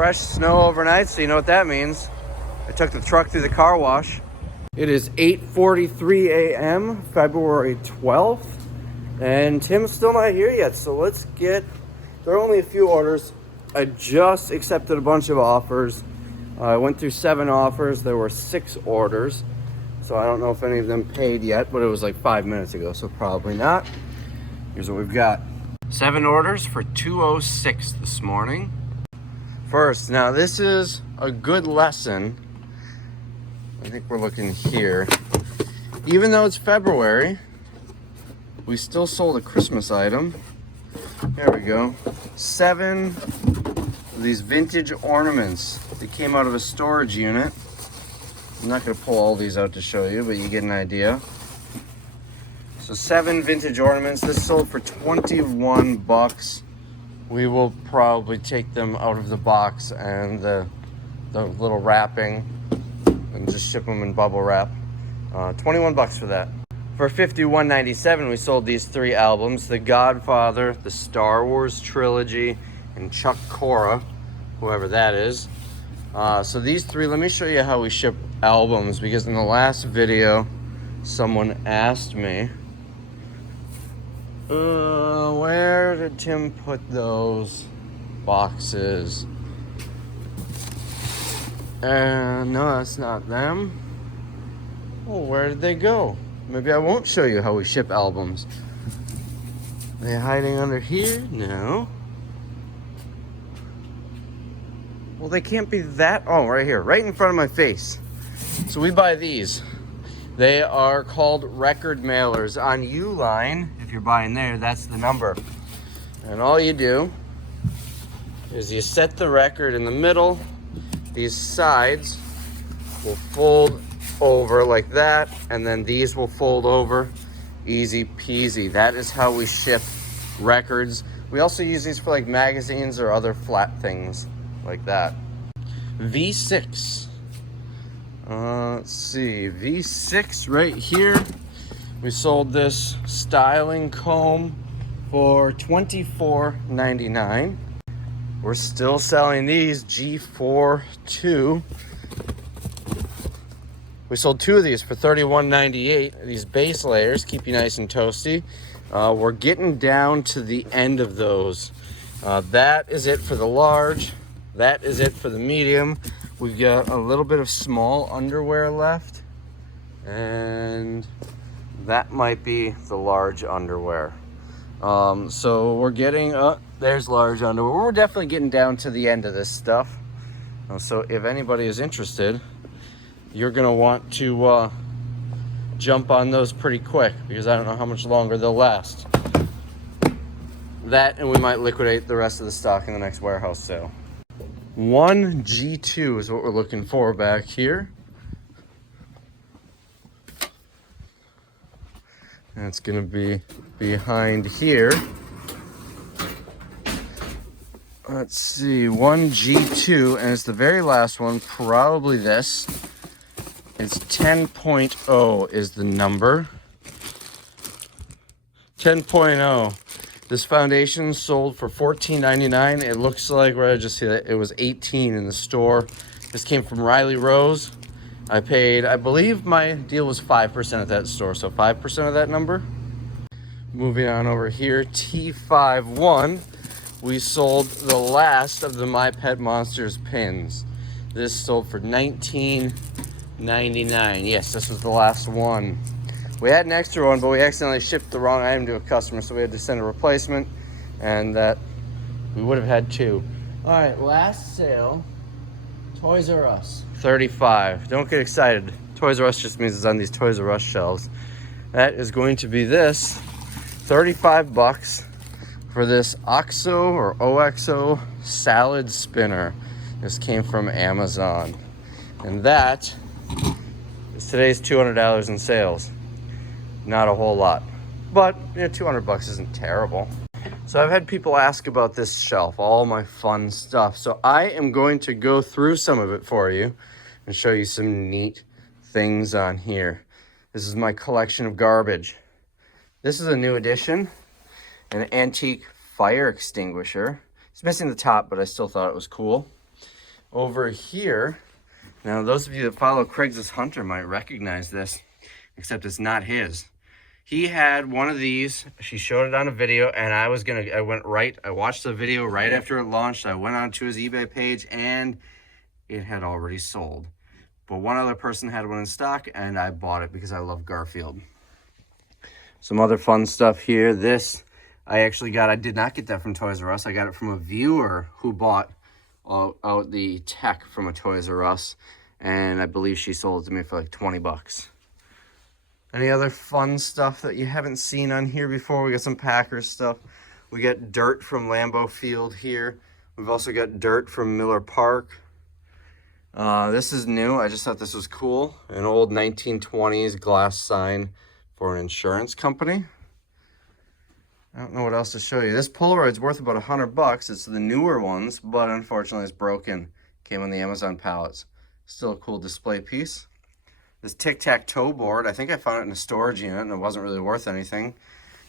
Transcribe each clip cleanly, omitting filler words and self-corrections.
Fresh snow overnight, so you know what that means. I took the truck through the car wash. It is 8:43 a.m., February 12th, and Tim's still not here yet, so let's get... There are only a few orders. I just accepted a bunch of offers. I went through 7 offers. There were 6 orders, so I don't know if any of them paid yet, but it was like 5 minutes ago, so probably not. Here's what we've got. 7 orders for $206 this morning. First, now this is a good lesson. I think we're looking here. Even though it's February, we still sold a Christmas item. There we go. 7 of these vintage ornaments. They came out of a storage unit. I'm not going to pull all these out to show you, but you get an idea. So 7 vintage ornaments. This sold for 21 bucks. We will probably take them out of the box and the little wrapping and just ship them in bubble wrap. 21 bucks for that. For $51.97, we sold these 3 albums: The Godfather, the Star Wars trilogy, and Chuck Cora, whoever that is. So these 3, let me show you how we ship albums, because in the last video, someone asked me, where did Tim put those boxes? No, that's not them. Well, where did they go? Maybe I won't show you how we ship albums. Are they hiding under here? No. Well, they can't be that... Oh, right here, right in front of my face. So we buy these. They are called record mailers. On Uline, if you're buying there, that's the number. And all you do is you set the record in the middle. These sides will fold over like that, and then these will fold over. Easy peasy. That is how we ship records. We also use these for like magazines or other flat things like that. V6. Let's see, V6 right here. We sold this styling comb for $24.99. We're still selling these G4 2. We sold 2 of these for $31.98. These base layers keep you nice and toasty. We're getting down to the end of those. That is it for the large. That is it for the medium. We've got a little bit of small underwear left, and that might be the large underwear. So we're getting, there's large underwear. We're definitely getting down to the end of this stuff. So if anybody is interested, you're gonna want to jump on those pretty quick, because I don't know how much longer they'll last. That, and we might liquidate the rest of the stock in the next warehouse sale. 1 G2 is what we're looking for back here. And it's gonna be behind here. Let's see, 1 G2, and it's the very last one, probably this. It's 10.0 is the number. 10.0. This foundation sold for $14.99. It looks like, where I just see that it was $18 in the store. This came from Riley Rose. I paid, I believe my deal was 5% at that store, so 5% of that number. Moving on over here, T51. We sold the last of the My Pet Monsters pins. This sold for $19.99. Yes, this was the last one. We had an extra one, but we accidentally shipped the wrong item to a customer, so we had to send a replacement, and that we would have had 2. All right, last sale, Toys R Us. $35. Don't get excited. Toys R Us just means it's on these Toys R Us shelves. That is going to be this, 35 bucks for this OXO or OXO salad spinner. This came from Amazon, and that is today's $200 in sales. Not a whole lot, but 200 bucks isn't terrible. So I've had people ask about this shelf, all my fun stuff. So I am going to go through some of it for you and show you some neat things on here. This is my collection of garbage. This is a new addition, an antique fire extinguisher. It's missing the top, but I still thought it was cool. Over here, now those of you that follow Craigslist Hunter might recognize this, except it's not his. He had one of these. She showed it on a video, and I watched the video right after it launched. I went onto his eBay page, and it had already sold. But one other person had one in stock, and I bought it because I love Garfield. Some other fun stuff here. This, I did not get that from Toys R Us. I got it from a viewer who bought out the tech from a Toys R Us, and I believe she sold it to me for like 20 bucks. Any other fun stuff that you haven't seen on here before? We got some Packers stuff. We got dirt from Lambeau Field here. We've also got dirt from Miller Park. This is new. I just thought this was cool. An old 1920s glass sign for an insurance company. I don't know what else to show you. This Polaroid's worth about 100 bucks. It's the newer ones, but unfortunately it's broken. Came on the Amazon pallets. Still a cool display piece. This Tic Tac Toe Board, I think I found it in a storage unit and it wasn't really worth anything.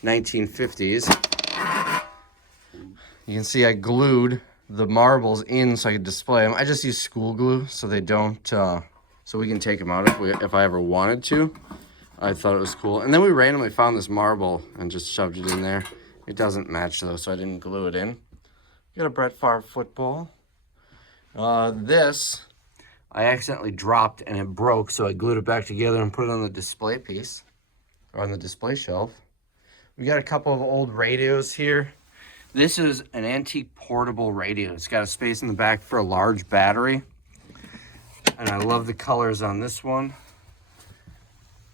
1950s. You can see I glued the marbles in so I could display them. I just use school glue so they don't, so we can take them out if I ever wanted to. I thought it was cool. And then we randomly found this marble and just shoved it in there. It doesn't match though, so I didn't glue it in. Got a Brett Favre football. This I accidentally dropped and it broke, so I glued it back together and put it on the display piece, or on the display shelf. We got a couple of old radios here. This is an antique portable radio. It's got a space in the back for a large battery. And I love the colors on this one.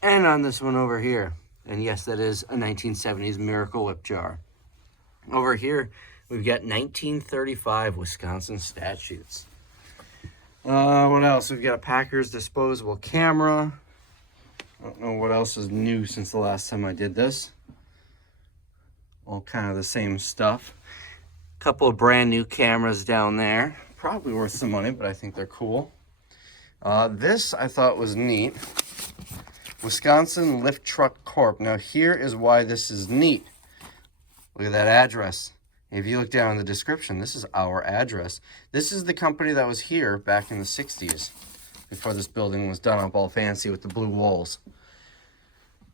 And on this one over here. And yes, that is a 1970s Miracle Whip jar. Over here, we've got 1935 Wisconsin statutes. What else? We've got a Packers disposable camera. I don't know what else is new since the last time I did this. All kind of the same stuff. Couple of brand new cameras down there. Probably worth some money, but I think they're cool. This I thought was neat. Wisconsin Lift Truck Corp. Now here is why this is neat. Look at that address. If you look down in the description, this is our address. This is the company that was here back in the 60s, before this building was done up all fancy with the blue walls.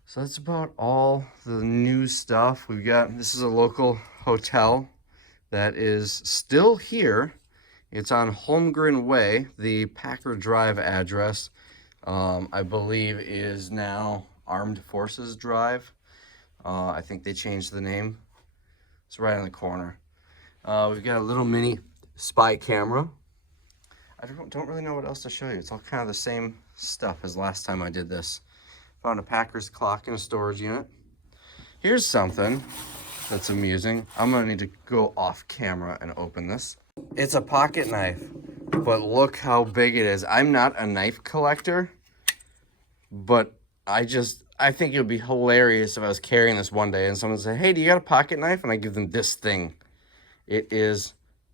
So that's about all the new stuff we've got. This is a local hotel that is still here. It's on Holmgren Way. The Packer Drive address, I believe, is now Armed Forces Drive. I think they changed the name. It's right on the corner. We've got a little mini spy camera. I don't really know what else to show you. It's all kind of the same stuff as last time I did this. Found a Packers clock in a storage unit. Here's something that's amusing. I'm gonna need to go off camera and open this. It's a pocket knife, but look how big it is. I'm not a knife collector, but I think it would be hilarious if I was carrying this one day and someone said, hey, do you got a pocket knife? And I give them this thing. It is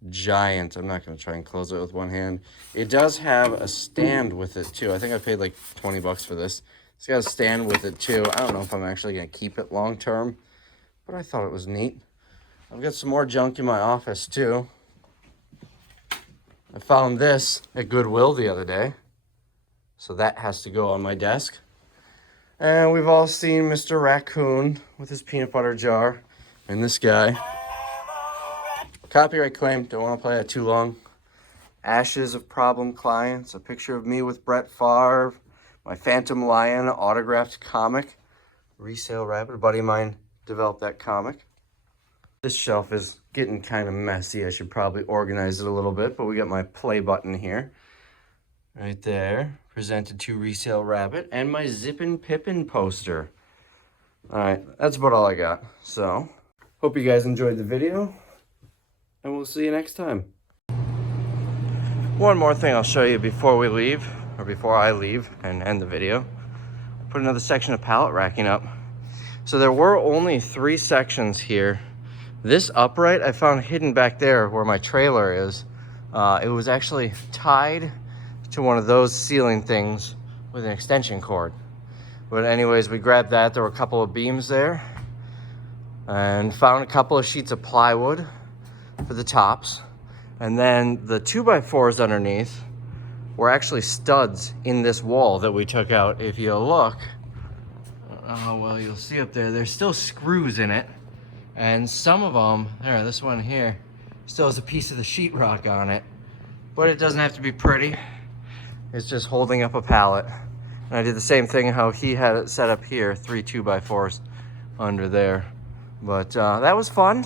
giant. I'm not going to try and close it with one hand. It does have a stand with it too. I think I paid like 20 bucks for this. It's got a stand with it too. I don't know if I'm actually going to keep it long term, but I thought it was neat. I've got some more junk in my office too. I found this at Goodwill the other day, so that has to go on my desk. And we've all seen Mr. Raccoon with his peanut butter jar. And this guy. Copyright claim, don't want to play that too long. Ashes of Problem Clients, a picture of me with Brett Favre, my Phantom Lion autographed comic, Resale Rabbit. A buddy of mine developed that comic. This shelf is getting kind of messy. I should probably organize it a little bit, but we got my play button here. Right there. Presented to Resale Rabbit, and my Zippin' Pippin poster. Alright, that's about all I got. So, hope you guys enjoyed the video, and we'll see you next time. One more thing I'll show you before we leave, or before I leave and end the video. Put another section of pallet racking up. So there were only 3 sections here. This upright I found hidden back there where my trailer is. It was actually tied to one of those ceiling things with an extension cord. But anyways, we grabbed that. There were a couple of beams there and found a couple of sheets of plywood for the tops. And then the 2x4s underneath were actually studs in this wall that we took out. If you look, I don't know how well you'll see up there, there's still screws in it. And some of them, there, this one here, still has a piece of the sheetrock on it. But it doesn't have to be pretty. It's just holding up a pallet. And I did the same thing how he had it set up here, 3 2x4s under there. But that was fun.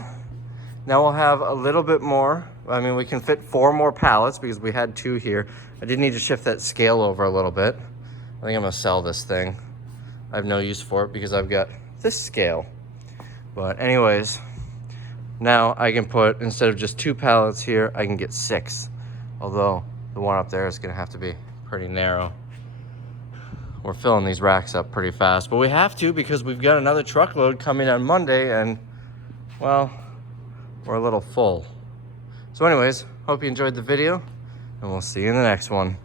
Now we'll have a little bit more. I mean, we can fit 4 more pallets because we had 2 here. I did need to shift that scale over a little bit. I think I'm gonna sell this thing. I have no use for it because I've got this scale. But anyways, now I can put, instead of just 2 pallets here, I can get 6. Although the one up there is gonna have to be pretty narrow. We're filling these racks up pretty fast, but we have to because we've got another truckload coming on Monday and, well, we're a little full. So anyways, hope you enjoyed the video and we'll see you in the next one.